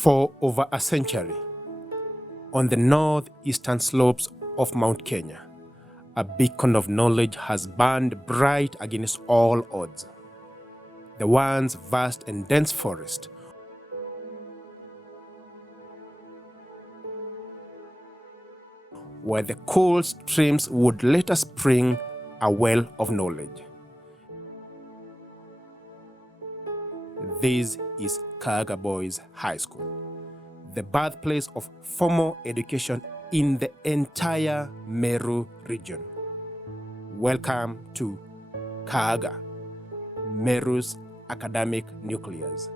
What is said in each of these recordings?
For over a century, on the northeastern slopes of Mount Kenya, a beacon of knowledge has burned bright against all odds. The once vast and dense forest where the cool streams would later spring a well of knowledge. This is Kaaga Boys High School, the birthplace of formal education in the entire Meru region. Welcome to Kaaga, Meru's academic nucleus.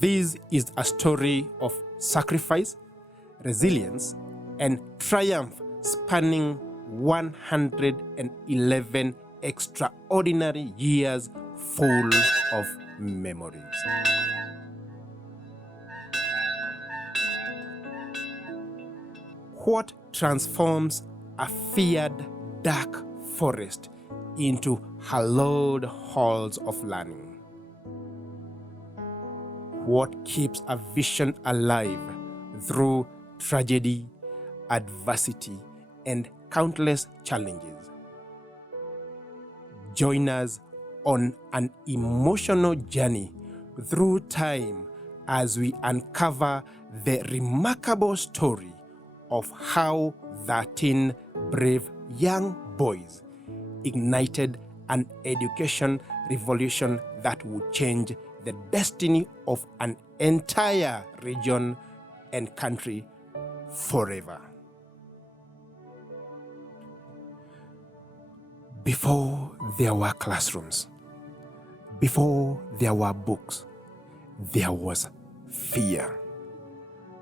This is a story of sacrifice, resilience, and triumph spanning 111 extraordinary years full of memories. What transforms a feared dark forest into hallowed halls of learning? What keeps a vision alive through tragedy, adversity, and countless challenges? Join us on an emotional journey through time as we uncover the remarkable story of how 13 brave young boys ignited an education revolution that would change the destiny of an entire region and country forever. Before there were classrooms, before there were books, there was fear.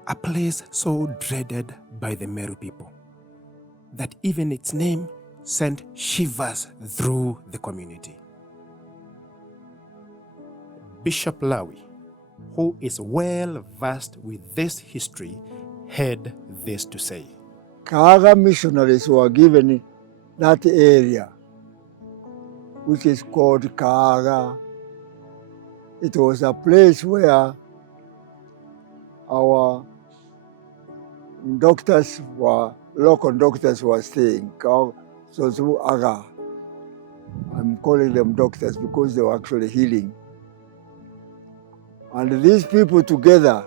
A place so dreaded by the Meru people that even its name sent shivers through the community. Bishop Lawi, who is well versed with this history, had this to say. Kaaga missionaries were given that area, which is called Kaaga. It was a place where our doctors local doctors were staying. So through Aga, I'm calling them doctors because they were actually healing. And these people together,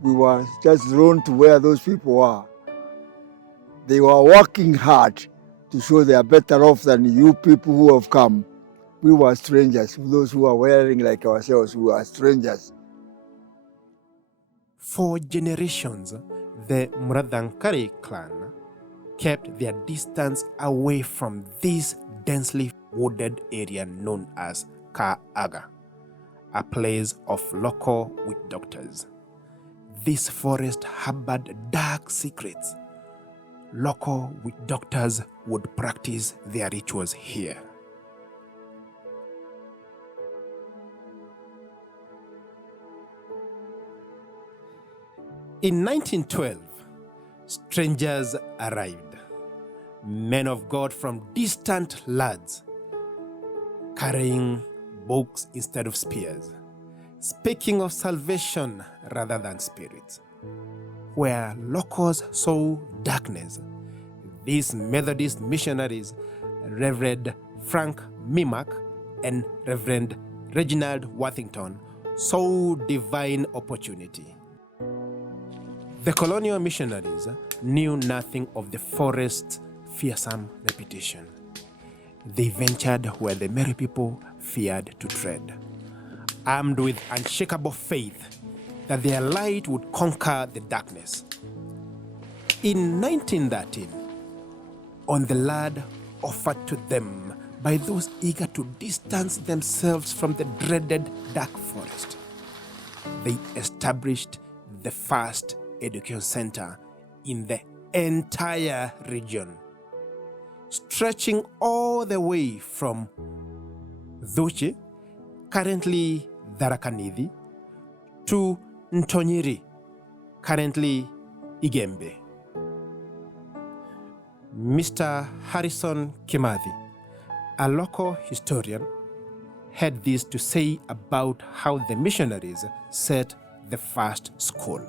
we were just drawn to where those people were. They were working hard to show they are better off than you people who have come. We were strangers. Those who are wearing like ourselves, we were strangers. For generations, the Muradankari clan kept their distance away from this densely wooded area known as Kaaga, a place of local witch doctors. This forest harbored dark secrets. Local witch doctors would practice their rituals here. In 1912, strangers arrived, men of God from distant lands, carrying books instead of spears, speaking of salvation rather than spirits. Where locals saw darkness, these Methodist missionaries, Reverend Frank Mimack and Reverend Reginald Worthington, saw divine opportunity. The colonial missionaries knew nothing of the forest's fearsome reputation. They ventured where the Meru people feared to tread, armed with unshakable faith that their light would conquer the darkness. In 1913, on the land offered to them by those eager to distance themselves from the dreaded dark forest, they established the first education center in the entire region, stretching all the way from Dhuchi, currently Tharaka-Nithi, to Ntonyiri, currently Igembe. Mr. Harrison Kimathi, a local historian, had this to say about how the missionaries set the first school.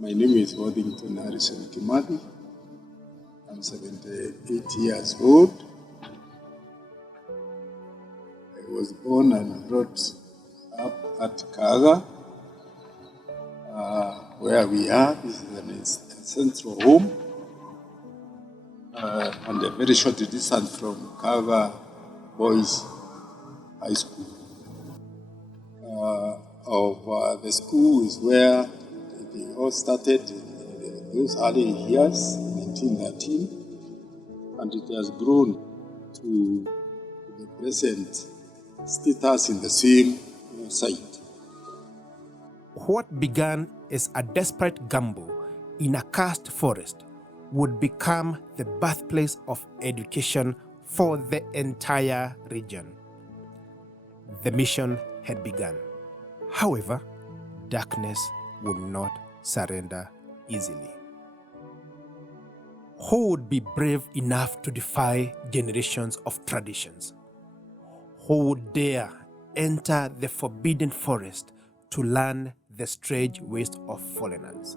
My name is Worthington Harrison Kimathi. I'm 78 years old. I was born and brought up at Kaaga, where we are. This is a central home, and a very short distance from Kaaga Boys High School. The school is where they all started in those early years, 1913, and it has grown to the present status in the same site. What began as a desperate gamble in a karst forest would become the birthplace of education for the entire region. The mission had begun. However, darkness would not surrender easily. Who would be brave enough to defy generations of traditions? Who would dare enter the forbidden forest to learn the strange ways of foreigners?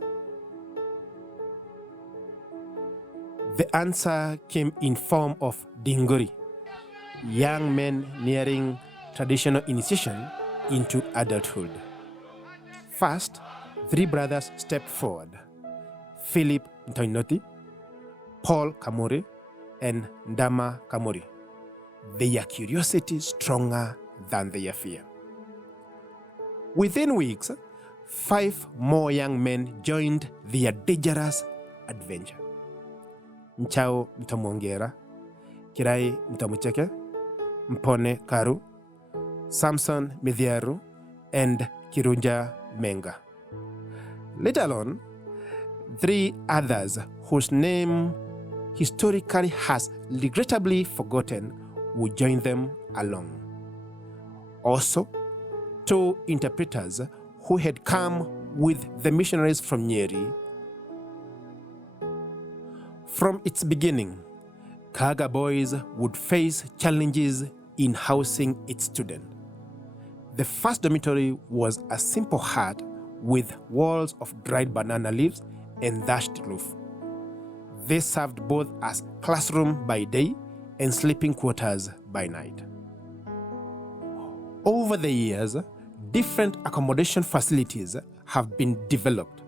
The answer came in form of dingori, young men nearing traditional initiation into adulthood. First, 3 brothers stepped forward: Philip Ntoinoti, Paul Kamori, and Ndama Kamori. Their curiosity stronger than their fear. Within weeks, 5 more young men joined their dangerous adventure. Nchao Mtomongera, Kirai Mtomucheke, Mpone Karu, Samson Mithiaru, and Kirunja Menga. Later on, 3 others whose name historically has regrettably forgotten would join them along. Also, 2 interpreters who had come with the missionaries from Nyeri. From its beginning, Kaaga Boys would face challenges in housing its students. The first dormitory was a simple hut with walls of dried banana leaves and thatched roof. They served both as classroom by day and sleeping quarters by night. Over the years, different accommodation facilities have been developed,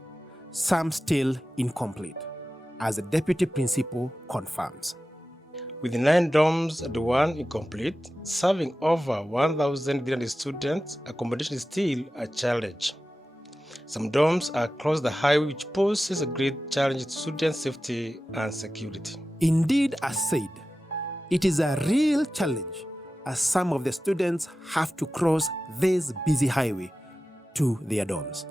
some still incomplete, as the deputy principal confirms. With 9 dorms and 1 incomplete, serving over 1,300 students, accommodation is still a challenge. Some dorms are across the highway, which poses a great challenge to student safety and security. Indeed, as said, it is a real challenge, as some of the students have to cross this busy highway to their dorms.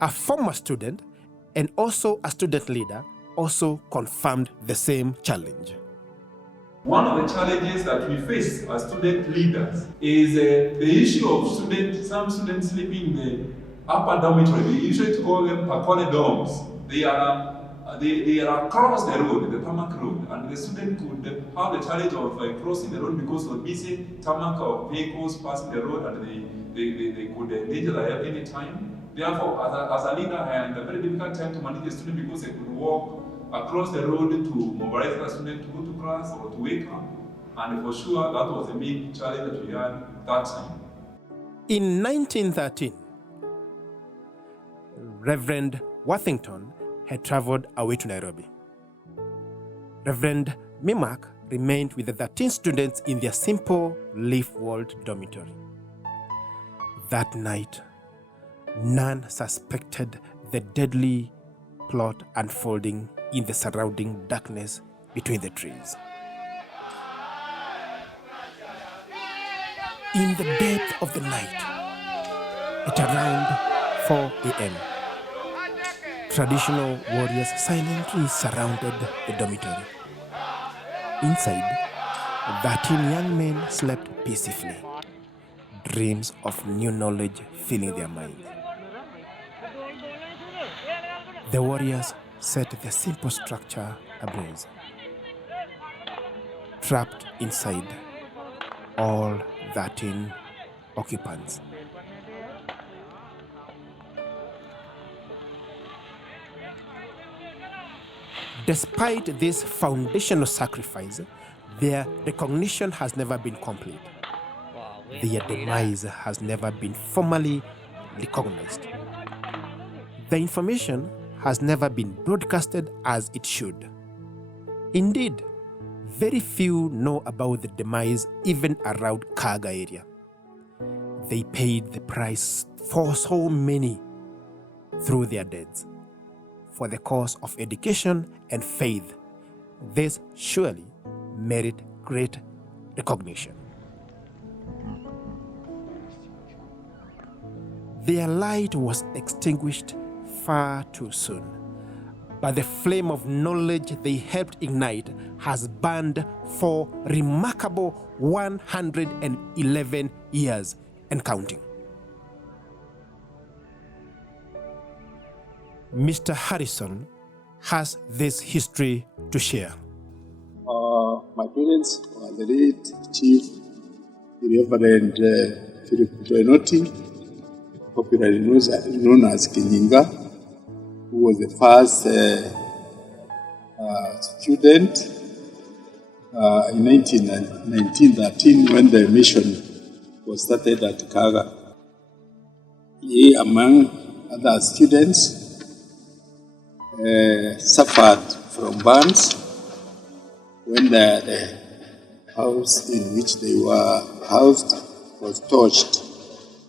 A former student and also a student leader also confirmed the same challenge. One of the challenges that we face as student leaders is the issue of some students sleeping in the upper dormitory. We usually call them Pakone dorms. They are across the road, the tarmac road, and the student could have the challenge of crossing the road because of the busy tarmac of vehicles passing the road, and they could endanger their life any time. Therefore, as a leader, I had a very difficult time to manage the student because they could walk across the road to mobilize the student to go to class or to wake up. And for sure, that was a big challenge that we had that time. In 1913, Reverend Worthington had traveled away to Nairobi. Reverend Mimak remained with the 13 students in their simple leaf-walled dormitory. That night, none suspected the deadly plot unfolding in the surrounding darkness between the trees. In the depth of the night, at around 4 a.m., traditional warriors silently surrounded the dormitory. Inside, 13 young men slept peacefully, dreams of new knowledge filling their minds. The warriors set the simple structure ablaze. trapped inside, all 13 occupants. Despite this foundational sacrifice, their recognition has never been complete. Their demise has never been formally recognized. The information has never been broadcasted as it should. Indeed, very few know about the demise even around Kaaga area. They paid the price for so many through their deaths. For the cause of education and faith, this surely merit great recognition. Their light was extinguished far too soon, but the flame of knowledge they helped ignite has burned for remarkable 111 years and counting. Mr. Harrison has this history to share. My parents were the late Chief Reverend Philip Joinoti, popularly known as Kinyinga, who was the first student in 1913 when the mission was started at Kaaga. He, among other students, suffered from burns when the house in which they were housed was torched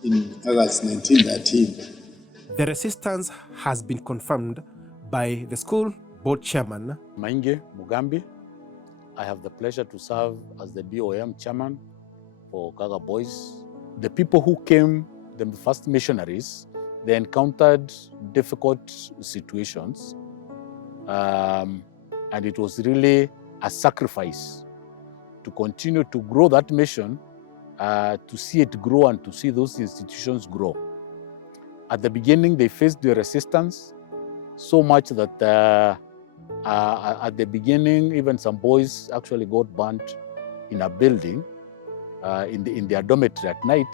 in August 1913. The resistance has been confirmed by the school board chairman, Mainge Mugambi. I have the pleasure to serve as the BOM chairman for Kaaga Boys. The people who came, the first missionaries, they encountered difficult situations, and it was really a sacrifice to continue to grow that mission, to see it grow and to see those institutions grow. At the beginning, they faced the resistance so much that at the beginning, even some boys actually got burnt in a building in their dormitory at night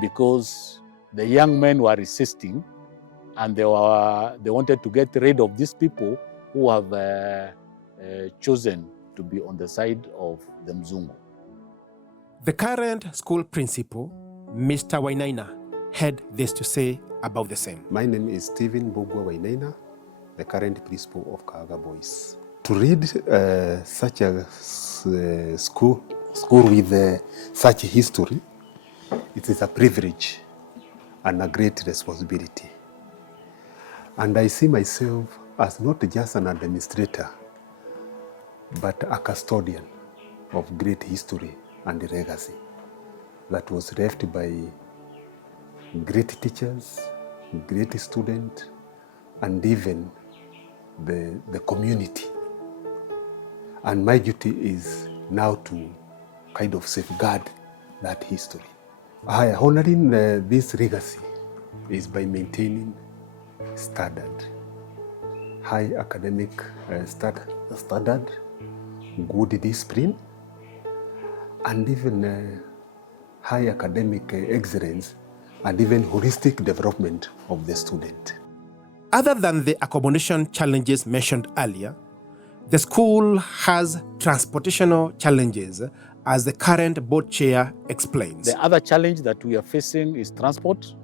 because the young men were resisting and they wanted to get rid of these people who have chosen to be on the side of the Mzungu. The current school principal, Mr. Wainaina, had this to say about the same. My name is Stephen Bogwa Wainaina, the current principal of Kaaga Boys. To read such a school with such a history, it is a privilege and a great responsibility. And I see myself as not just an administrator, but a custodian of great history and legacy that was left by great teachers, great students, and even the community. And my duty is now to kind of safeguard that history. Honoring this legacy is by maintaining standard, high academic standard, good discipline, and even high academic excellence, and even holistic development of the student. Other than the accommodation challenges mentioned earlier, the school has transportational challenges, as the current board chair explains. The other challenge that we are facing is transport.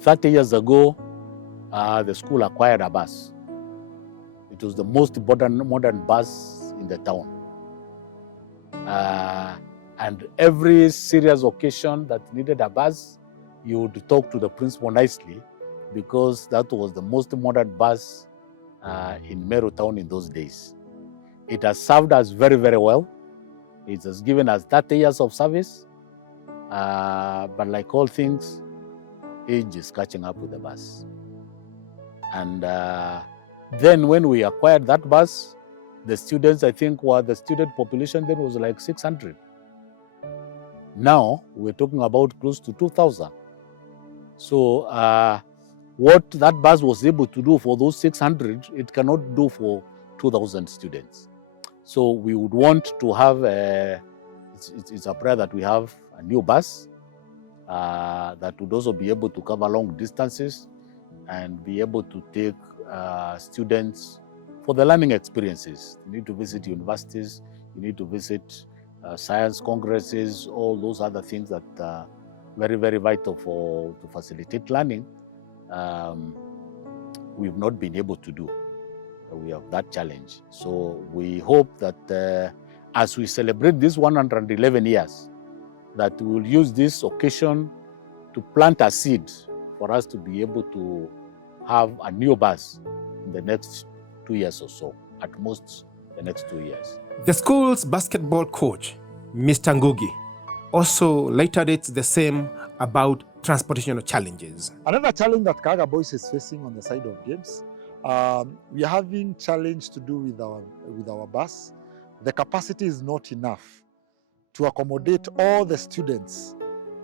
30 years ago, the school acquired a bus. It was the most modern bus in the town. And every serious occasion that needed a bus, you would talk to the principal nicely, because that was the most modern bus in Meru town in those days. It has served us very, very well. It has given us 30 years of service. But like all things, age is catching up with the bus. And then when we acquired that bus, the students, I think, the student population then was like 600. Now, we're talking about close to 2,000. So what that bus was able to do for those 600, it cannot do for 2,000 students. So we would want to have it's a prayer that we have a new bus that would also be able to cover long distances and be able to take students for the learning experiences. You need to visit universities, you need to visit science congresses, all those other things that are very, very vital to facilitate learning. We've not been able to do. We have that challenge. So we hope that as we celebrate this 111 years, that we will use this occasion to plant a seed for us to be able to have a new bus in the next 2 years or so, at most the next 2 years. The school's basketball coach, Mr. Ngugi, also reiterates the same about transportational challenges. Another challenge that Kaaga Boys is facing on the side of games, we are having challenge to do with our bus. The capacity is not enough to accommodate all the students,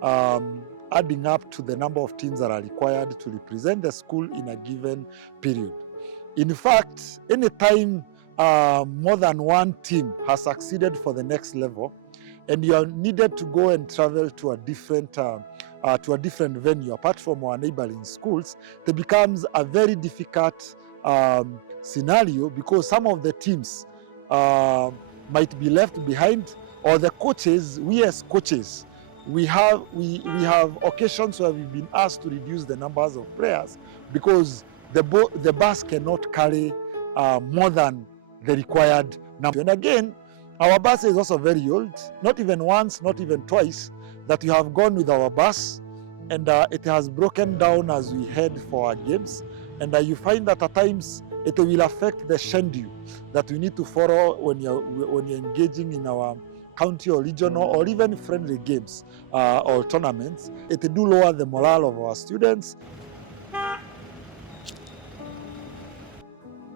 adding up to the number of teams that are required to represent the school in a given period. In fact, anytime more than one team has succeeded for the next level, and you are needed to go and travel to a different venue apart from our neighboring schools, it becomes a very difficult scenario, because some of the teams might be left behind, or the coaches, we as coaches, we have occasions where we've been asked to reduce the numbers of players because the bus cannot carry more than the required number. And again, our bus is also very old. Not even once, not even twice, that we have gone with our bus, and it has broken down as we head for our games. And you find that at times it will affect the schedule that we need to follow when you're engaging in our county or regional or even friendly games or tournaments. It do lower the morale of our students.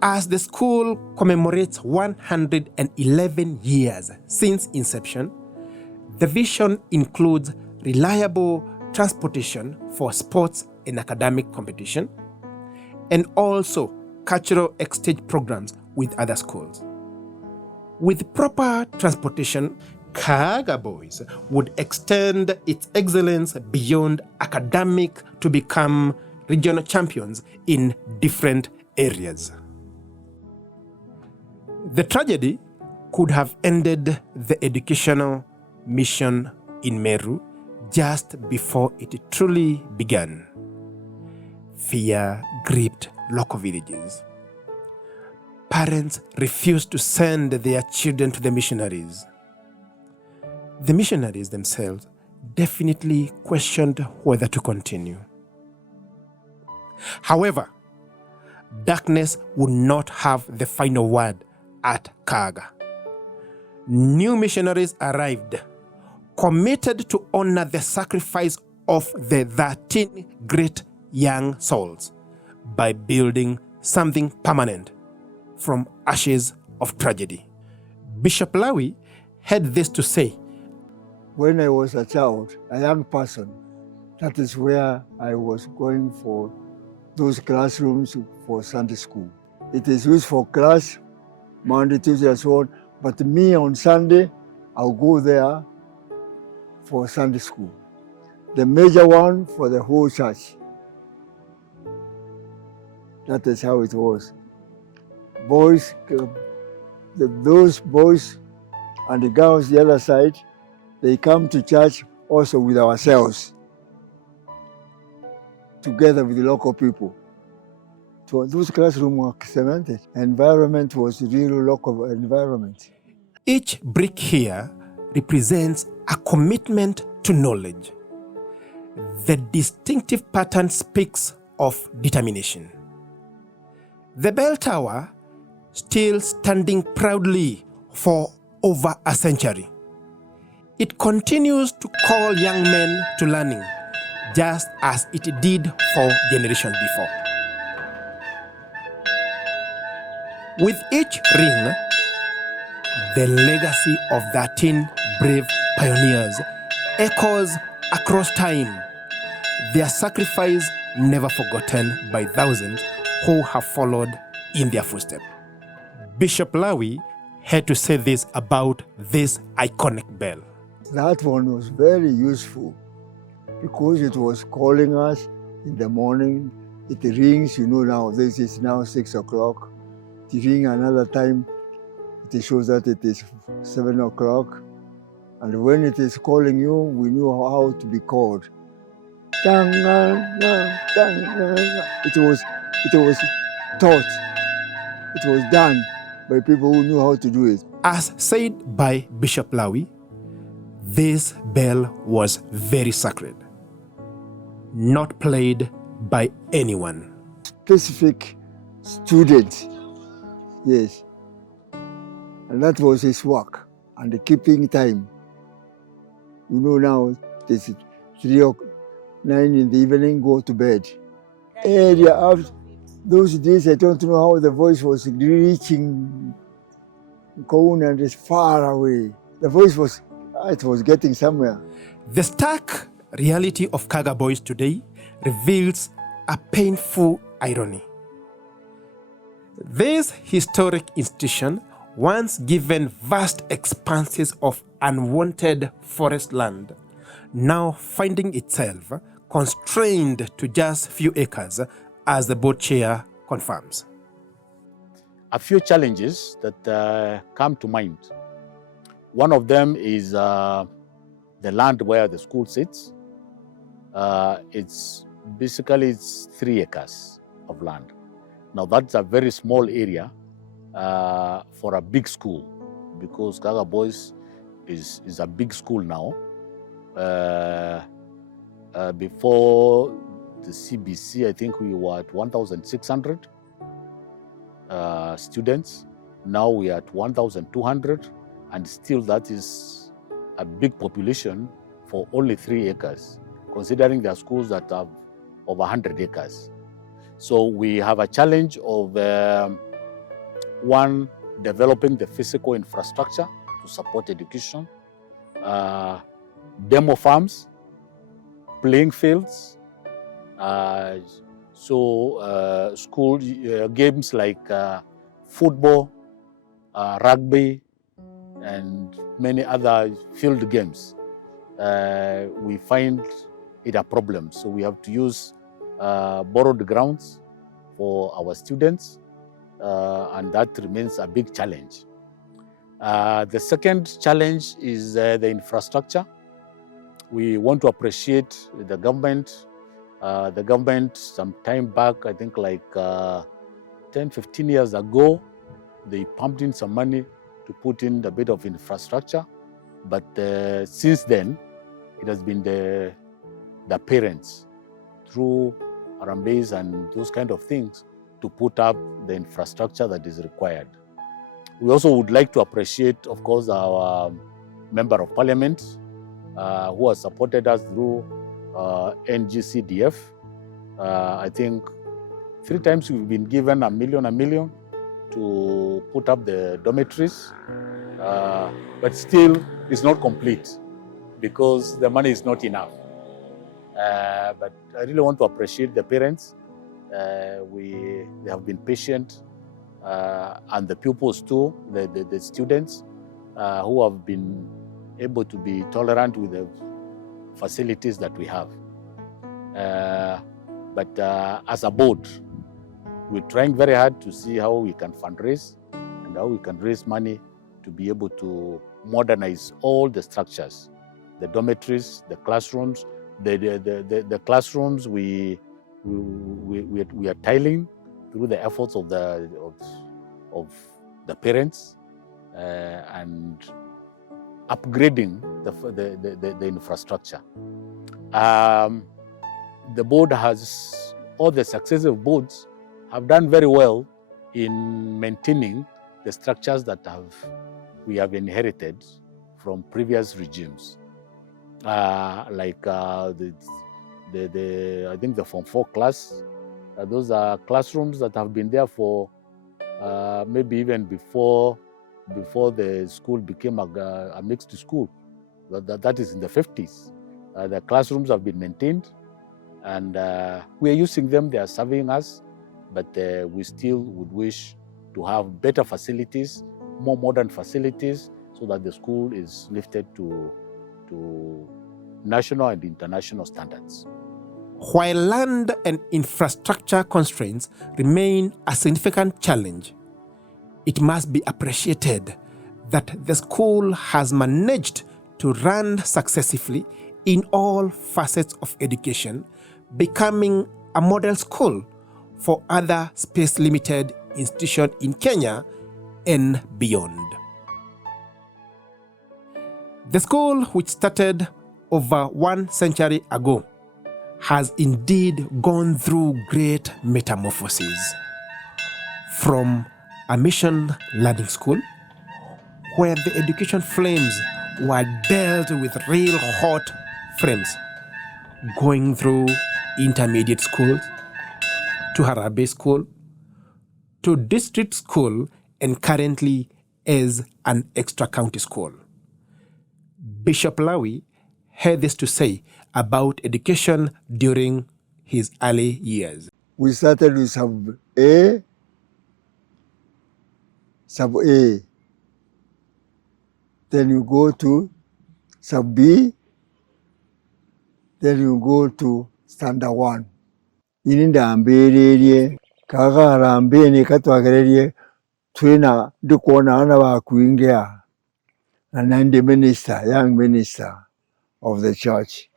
As the school commemorates 111 years since inception, the vision includes reliable transportation for sports and academic competition, and also cultural exchange programs with other schools. With proper transportation, Kaaga Boys would extend its excellence beyond academic to become regional champions in different areas. The tragedy could have ended the educational mission in Meru just before it truly began. Fear gripped local villages. Parents refused to send their children to the missionaries. The missionaries themselves definitely questioned whether to continue. However, darkness would not have the final word at Kaaga. New missionaries arrived, committed to honor the sacrifice of the 13 great young souls by building something permanent from ashes of tragedy. Bishop Lawi had this to say. When I was a child, a young person, that is where I was going for those classrooms for Sunday school. It is used for class, Monday, Tuesday, and so on. But me on Sunday, I'll go there for Sunday school. The major one for the whole church. That is how it was. Boys, those boys and the girls the other side, they come to church also with ourselves, together with the local people. So those classrooms were cemented. Environment was really local environment. Each brick here represents a commitment to knowledge. The distinctive pattern speaks of determination. The bell tower, still standing proudly for over a century. It continues to call young men to learning, just as it did for generations before. With each ring, the legacy of 13 brave pioneers echoes across time, their sacrifice never forgotten by thousands who have followed in their footsteps. Bishop Lawi had to say this about this iconic bell. That one was very useful because it was calling us in the morning. It rings, now this is now 6 o'clock. It rings another time, it shows that it is 7 o'clock. And when it is calling you, we knew how to be called. It was taught, it was done by people who knew how to do it. As said by Bishop Lawi, this bell was very sacred, not played by anyone. Specific student, yes. And that was his work, and the keeping time. Now it's 9 in the evening, go to bed. Area after those days, I don't know how the voice was reaching Cone and it's far away. The voice was getting somewhere. The stark reality of Kaaga boys today reveals a painful irony. This historic institution, once given vast expanses of unwanted forest land, now finding itself constrained to just few acres, as the board chair confirms. A few challenges that come to mind. One of them is the land where the school sits. It's 3 acres of land. Now that's a very small area for a big school, because Kaaga Boys is a big school now. Before the CBC, I think we were at 1,600 students. Now we are at 1,200, and still that is a big population for only 3 acres, considering there are schools that have over 100 acres. So we have a challenge of developing the physical infrastructure to support education, demo farms, playing fields, school games like football, rugby, and many other field games. We find it a problem, so we have to use borrowed grounds for our students, and that remains a big challenge. The second challenge is the infrastructure. We want to appreciate the government. The government some time back, I think like 10, 15 years ago, they pumped in some money to put in a bit of infrastructure. But since then, it has been the parents through Arambes and those kind of things to put up the infrastructure that is required. We also would like to appreciate, of course, our Member of Parliament who has supported us through NGCDF. I think 3 times we've been given $1 million to put up the dormitories, but still it's not complete because the money is not enough. But I really want to appreciate the parents. They have been patient, and the pupils too, the students who have been able to be tolerant with the facilities that we have. But as a board, we're trying very hard to see how we can fundraise and how we can raise money to be able to modernize all the structures, the dormitories, the classrooms. The classrooms we are tiling through the efforts of the parents and upgrading the infrastructure. The board has, all the successive boards have done very well in maintaining the structures that we have inherited from previous regimes. Like I think the Form 4 class, those are classrooms that have been there for maybe even before the school became a mixed school. That is in the 50s. The classrooms have been maintained, and we are using them. They are serving us, but we still would wish to have better facilities, more modern facilities so that the school is lifted to national and international standards. While land and infrastructure constraints remain a significant challenge, it must be appreciated that the school has managed to run successfully in all facets of education, becoming a model school for other space-limited institutions in Kenya and beyond. The school, which started over 1 century ago, has indeed gone through great metamorphoses. From a mission learning school, where the education flames were dealt with real hot frames, going through intermediate schools, to Harambee School, to district school, and currently as an extra county school. Bishop Lawi had this to say about education during his early years. We started with sub-A, then you go to sub-B, then you go to standard 1. Ini ndambererie Kaaga Harambee ni katwagererie twina ndikuona ana bakuingia and the minister, young minister of the church,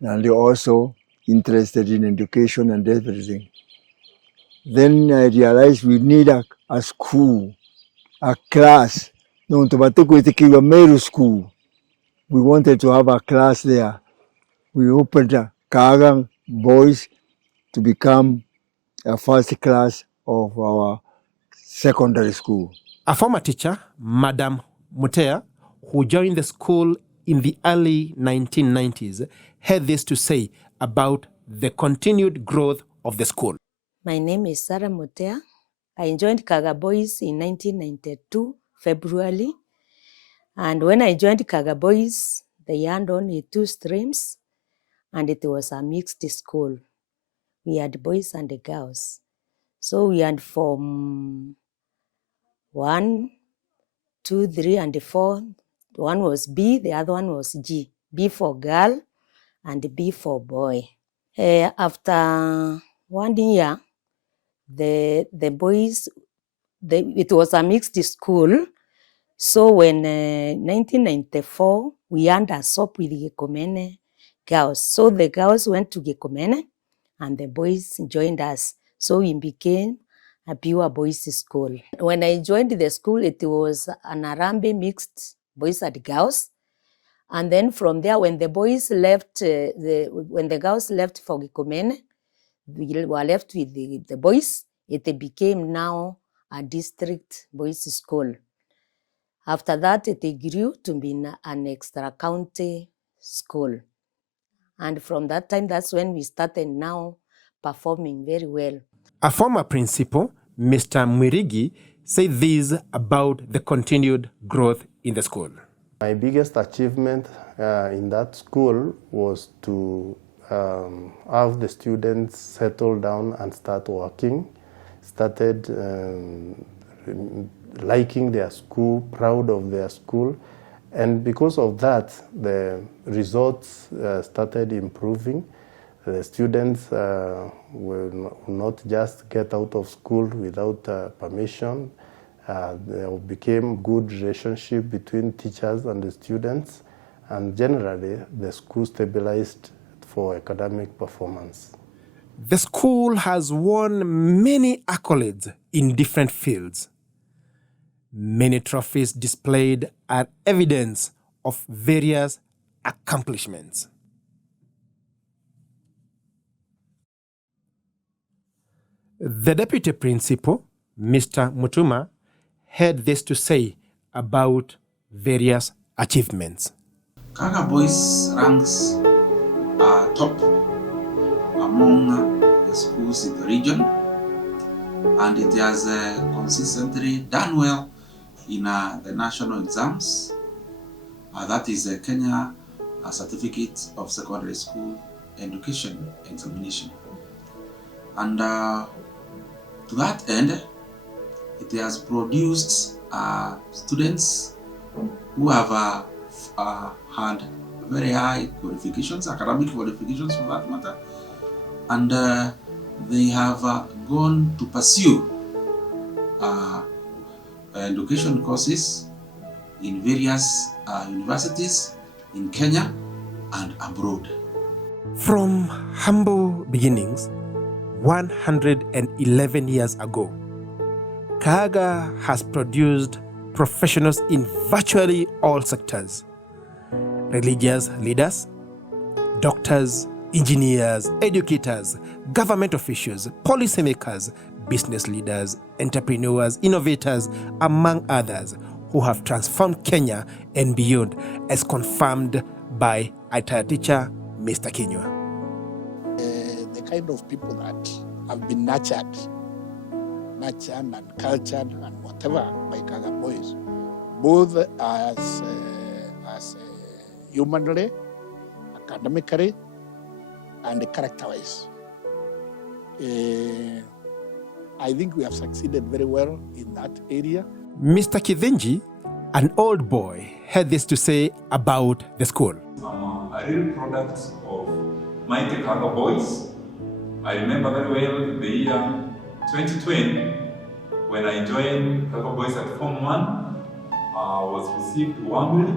and they also interested in education and everything. Then I realized we need a school, a class. No, to Meru school. We wanted to have a class there. We opened a Kaaga Boys to become a first class of our secondary school. A former teacher, Madam Mutea, who joined the school in the early 1990s, had this to say about the continued growth of the school. My name is Sarah Mutea. I joined Kaaga Boys in 1992, February. And when I joined Kaaga Boys, they had only 2 streams, and it was a mixed school. We had boys and girls. So we had from 1, 2, 3, and 4. One was B, the other one was G. B for girl and B for boy. After 1 year, the boys, it was a mixed school. So when 1994, we had a swap with Gekomene girls. So the girls went to Gekomene and the boys joined us. So we became a pure boys school. When I joined the school, it was an Harambee mixed boys and girls. And then from there, when the boys left, when the girls left for Gekomene, we were left with the boys. It became now a district boys school. After that, it grew to be an extra county school. And from that time, that's when we started now performing very well. A former principal, Mr. Mwirigi, said this about the continued growth in the school. My biggest achievement in that school was to have the students settle down and start working, started liking their school, proud of their school. And because of that, the results started improving. The students will not just get out of school without permission. There became good relationship between teachers and the students, and generally the school stabilized for academic performance. The school has won many accolades in different fields. Many trophies displayed are evidence of various accomplishments. The deputy principal, Mr. Mutuma, had this to say about various achievements. Kaaga Boys ranks top among the schools in the region, and it has consistently done well in the national exams. That is the Kenya Certificate of Secondary School Education examination. And to that end, It has produced students who have had very high qualifications, academic qualifications for that matter, and they have gone to pursue education courses in various universities in Kenya and abroad. From humble beginnings, 111 years ago, Kaaga has produced professionals in virtually all sectors: religious leaders, doctors, engineers, educators, government officials, policymakers, business leaders, entrepreneurs, innovators, among others, who have transformed Kenya and beyond, as confirmed by our teacher, Mr. Kinyua. The kind of people that have been nurtured and cultured and whatever by Kaaga boys, both as humanly, academically, and character-wise. I think we have succeeded very well in that area. Mr. Kithinji, an old boy, had this to say about the school. I'm a real product of mighty Kaaga boys. I remember very well in the year 2020, when I joined Kaaga boys at Form 1, I was received warmly,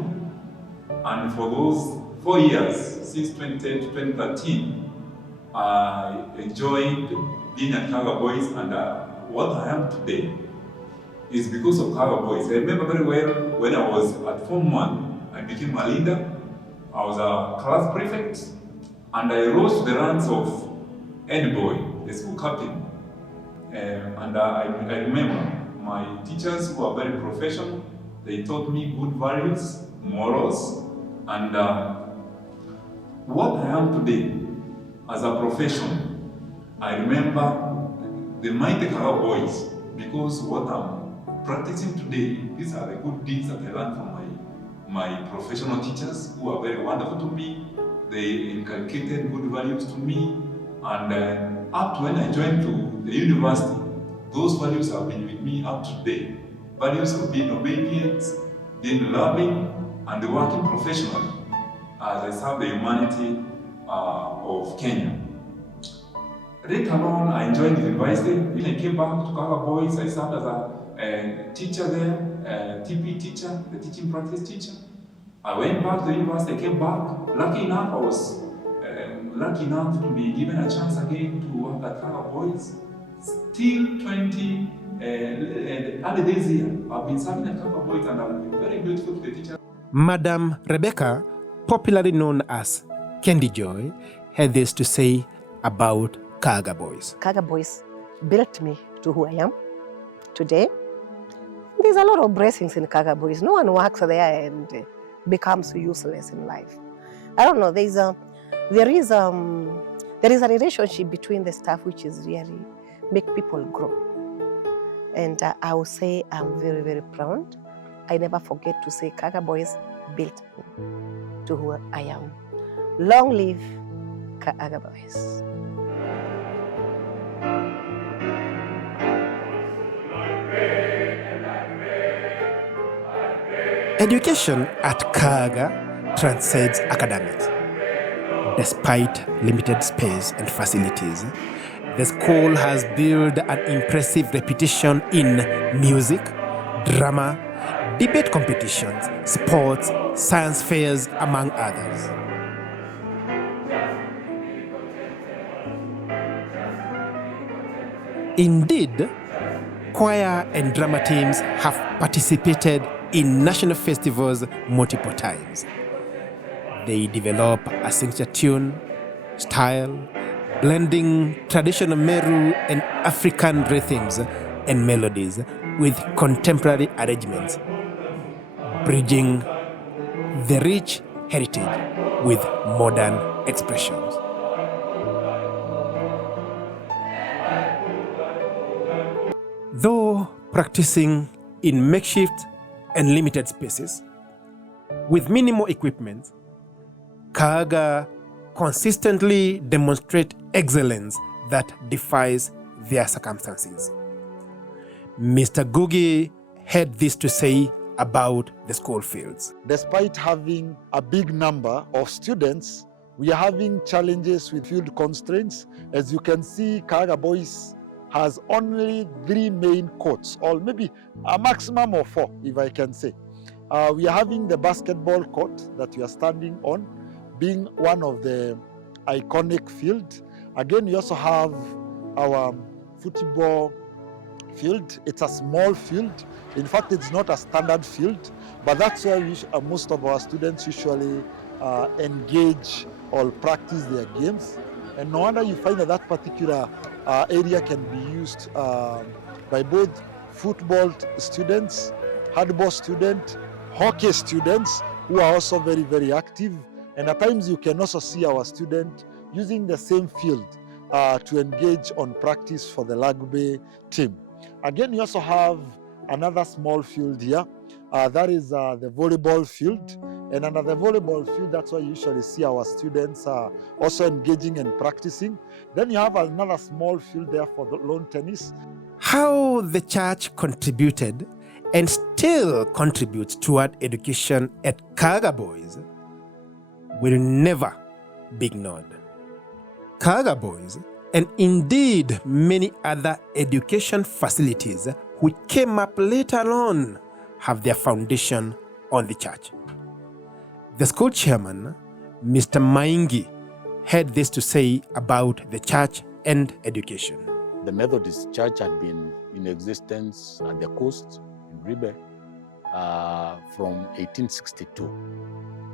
and for those 4 years, since 2010 to 2013, I enjoyed being at Kaaga boys, and what I am today is because of Kaaga boys. I remember very well when I was at Form 1, I became a leader. I was a class prefect, and I rose to the ranks of head boy, the school captain. And I remember my teachers who are very professional. They taught me good values, morals, and what I am today as a professional. I remember the mighty Kaaga boys, because what I'm practicing today, these are the good deeds that I learned from my professional teachers, who are very wonderful to me. They inculcated good values to me, and up to when I joined to the university, those values have been with me up to today. Values of being obedient, being loving, and working professionally as I serve the humanity of Kenya. Later on, I joined the university. When I came back to Kaaga boys, I served as a teacher there, TP teacher, the teaching practice teacher. I went back to the university, I came back. Lucky enough, I was lucky enough to be given a chance again to work at Kaaga boys. Still early this year, I've been serving at Kaaga boys, and I've been very grateful to the teachers. Madam Rebecca, popularly known as Candy Joy, had this to say about Kaaga boys. Kaaga boys built me to who I am today. There's a lot of blessings in Kaaga boys. No one works there and becomes useless in life. I don't know. There is a relationship between the staff which is really make people grow. And I will say I'm very, very proud. I never forget to say Kaaga boys built me to who I am. Long live Kaaga boys. Education at Kaaga transcends academics. Despite limited space and facilities, the school has built an impressive reputation in music, drama, debate competitions, sports, science fairs, among others. Indeed, choir and drama teams have participated in national festivals multiple times. They develop a signature tune, style, blending traditional Meru and African rhythms and melodies with contemporary arrangements, bridging the rich heritage with modern expressions. Though practicing in makeshift and limited spaces, with minimal equipment, Kaaga consistently demonstrate excellence that defies their circumstances. Mr. Gugi had this to say about the school fields. Despite having a big number of students, we are having challenges with field constraints. As you can see, Kaaga Boys has only 3 main courts, or maybe a maximum of 4, if I can say. We are having the basketball court that we are standing on, being one of the iconic field. Again, we also have our football field. It's a small field. In fact, it's not a standard field, but that's where most of our students usually engage or practice their games. And no wonder you find that that particular area can be used by both football students, handball students, hockey students, who are also very, very active. And at times you can also see our students using the same field to engage on practice for the rugby team. Again, you also have another small field here. That is the volleyball field. And under the volleyball field, that's where you usually see our students also engaging and practicing. Then you have another small field there for the lawn tennis. How the church contributed and still contributes toward education at Kaaga Boys will never be ignored. Kaaga Boys, and indeed many other education facilities which came up later on, have their foundation on the church. The school chairman, Mr. Maingi, had this to say about the church and education. The Methodist Church had been in existence at the coast in Ribe from 1862.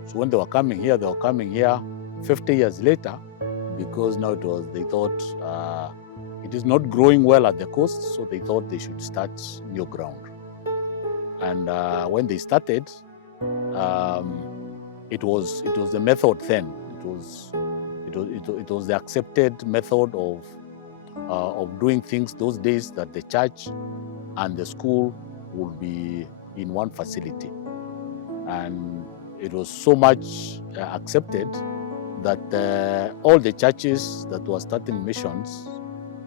So when they were coming here 50 years later, because now they thought it is not growing well at the coast, so they thought they should start new ground. And when they started, it was the method then. It was the accepted method of doing things those days, that the church and the school would be in one facility. And it was so much accepted that all the churches that were starting missions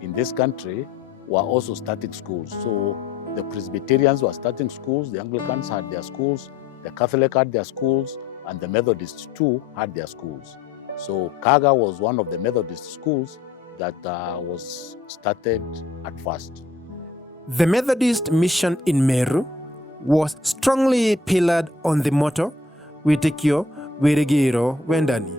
in this country were also starting schools. So the Presbyterians were starting schools, the Anglicans had their schools, the Catholic had their schools, and the Methodists too had their schools. So Kaaga was one of the Methodist schools that was started at first. The Methodist mission in Meru was strongly pillared on the motto, Witikio, Wirigiro, Wendani,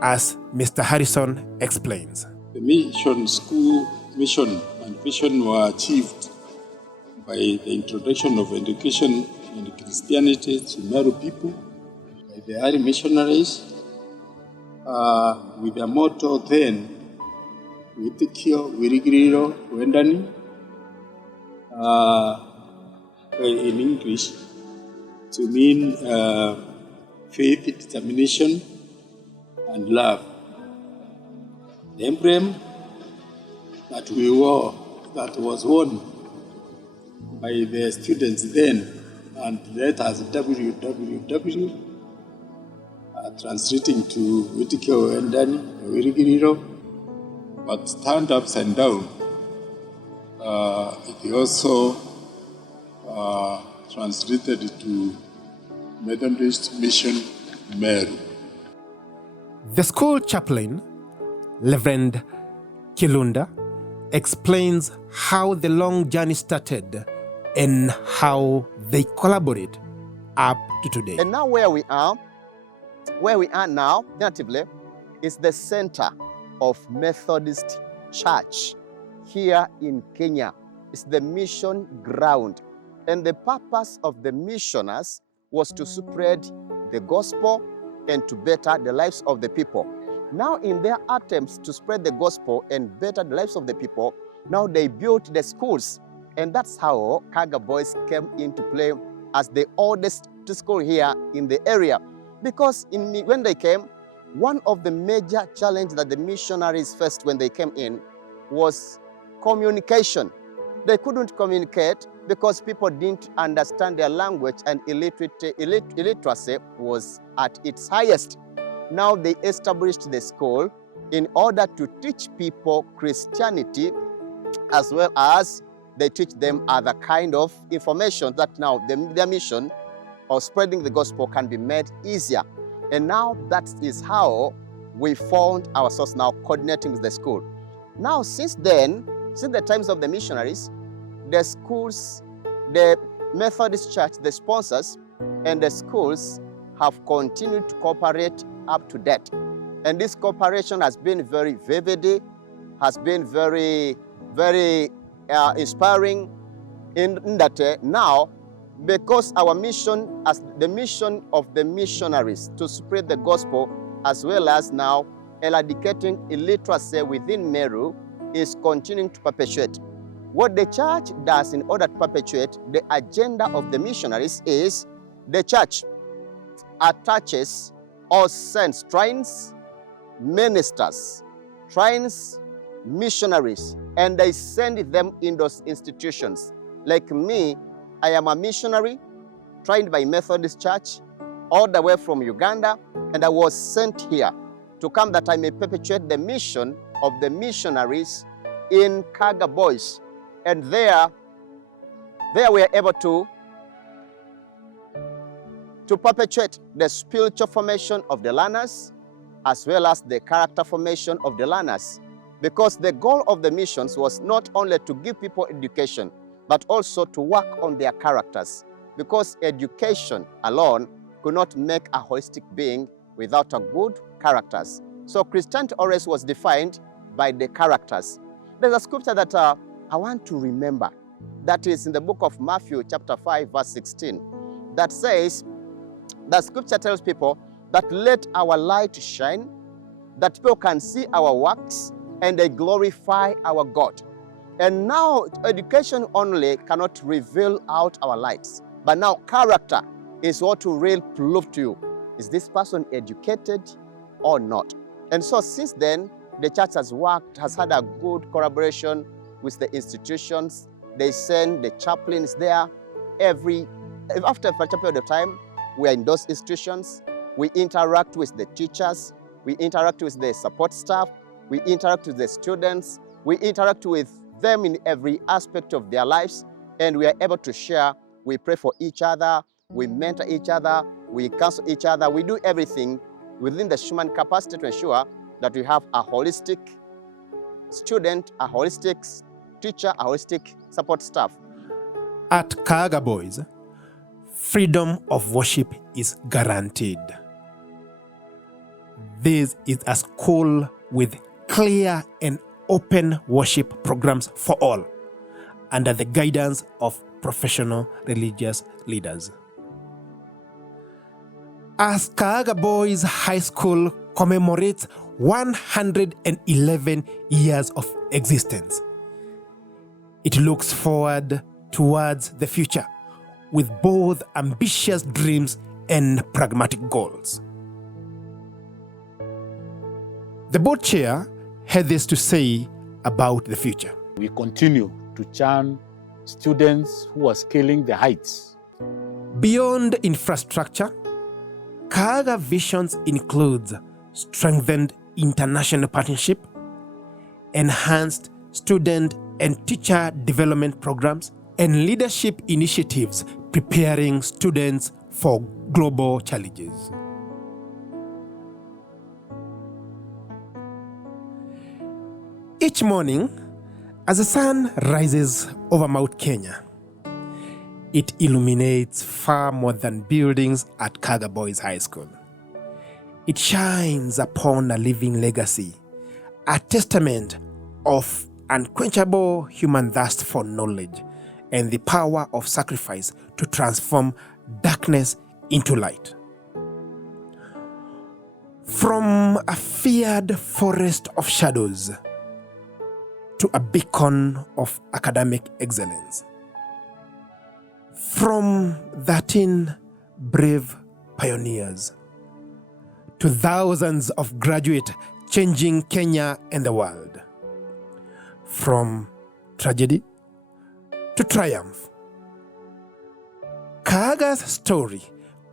as Mr. Harrison explains. The mission school mission and vision were achieved by the introduction of education and Christianity to Meru people by the early missionaries, with the motto then, Witikio, Wirigiro, Wendani, in English, to mean faith, determination, and love. The emblem that we wore, that was worn by the students then, and that as WWW, translating to Witikio Wendani, Wirigiro, but turned upside down. It also translated to Methodist Mission Meru. The school chaplain, Reverend Kilunda, explains how the long journey started and how they collaborate up to today. And now where we are now, natively, is the center of Methodist Church here in Kenya. It's the mission ground. And the purpose of the missioners was to spread the gospel and to better the lives of the people. Now in their attempts to spread the gospel and better the lives of the people, now they built the schools. And that's how Kaaga Boys came into play as the oldest school here in the area. Because when they came, one of the major challenges that the missionaries faced when they came in was communication. They couldn't communicate because people didn't understand their language, and illiteracy was at its highest. Now they established the school in order to teach people Christianity as well as they teach them other kind of information that now their mission of spreading the gospel can be made easier. And now that is how we found ourselves now coordinating with the school. Now, since then, since the times of the missionaries, the schools, the Methodist Church, the sponsors, and the schools have continued to cooperate up to date. And this cooperation has been very vivid, has been very, very inspiring in that now, because our mission, as the mission of the missionaries to spread the gospel, as well as now eradicating illiteracy within Meru, is continuing to perpetuate. What the church does in order to perpetuate the agenda of the missionaries is the church attaches or sends, trains ministers, trains missionaries, and they send them in those institutions. Like me, I am a missionary trained by Methodist Church all the way from Uganda, and I was sent here to come that I may perpetuate the mission of the missionaries in Kaaga Boys. And there we are able to perpetuate the spiritual formation of the learners, as well as the character formation of the learners. Because the goal of the missions was not only to give people education, but also to work on their characters. Because education alone could not make a holistic being without a good characters. So Christianity always was defined by the characters. There's a scripture that I want to remember. That is in the book of Matthew chapter 5 verse 16. That says, the scripture tells people that let our light shine, that people can see our works and they glorify our God. And now education only cannot reveal out our lights. But now character is what will really prove to you. Is this person educated or not? And so since then, the church has had a good collaboration with the institutions. They send the chaplains there after a period of time. We are in those institutions. We interact with the teachers. We interact with the support staff. We interact with the students. We interact with them in every aspect of their lives. And we are able to share. We pray for each other. We mentor each other. We counsel each other. We do everything within the human capacity to ensure that we have a holistic student, a holistic teacher, a holistic support staff. At Kaaga Boys, freedom of worship is guaranteed. This is a school with clear and open worship programs for all, under the guidance of professional religious leaders. As Kaaga Boys High School commemorates 111 years of existence, it looks forward towards the future with both ambitious dreams and pragmatic goals. The board chair had this to say about the future. We continue to churn students who are scaling the heights. Beyond infrastructure, Kaaga visions includes strengthened international partnership, enhanced student and teacher development programs, and leadership initiatives preparing students for global challenges. Each morning, as the sun rises over Mount Kenya, it illuminates far more than buildings at Kaaga Boys High School. It shines upon a living legacy, a testament of unquenchable human thirst for knowledge and the power of sacrifice to transform darkness into light. From a feared forest of shadows to a beacon of academic excellence. From 13 brave pioneers to thousands of graduates changing Kenya and the world. From tragedy to triumph. Kaaga's story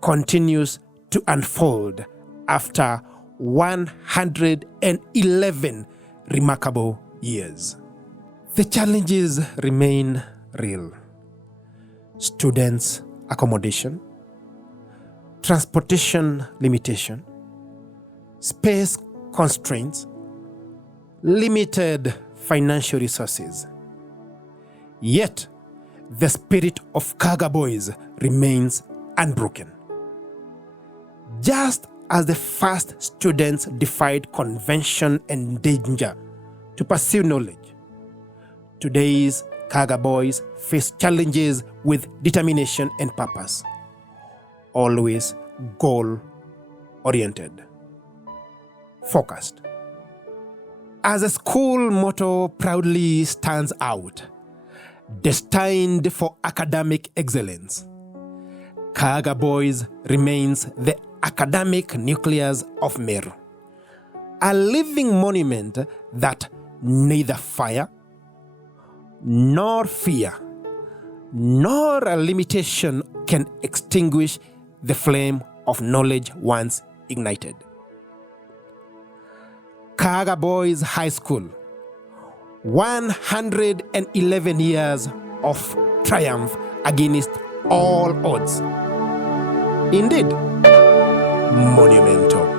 continues to unfold after 111 remarkable years. The challenges remain real. Students' accommodation, transportation limitation, space constraints, limited financial resources. Yet, the spirit of Kaaga boys remains unbroken. Just as the first students defied convention and danger to pursue knowledge, today's Kaaga boys face challenges with determination and purpose, always goal-oriented, focused. As a school motto proudly stands out, destined for academic excellence, Kaaga boys remains the academic nucleus of Meru, a living monument that neither fire, nor fear, nor a limitation can extinguish the flame of knowledge once ignited. Kaaga Boys High School, 111 years of triumph against all odds. Indeed, monumental.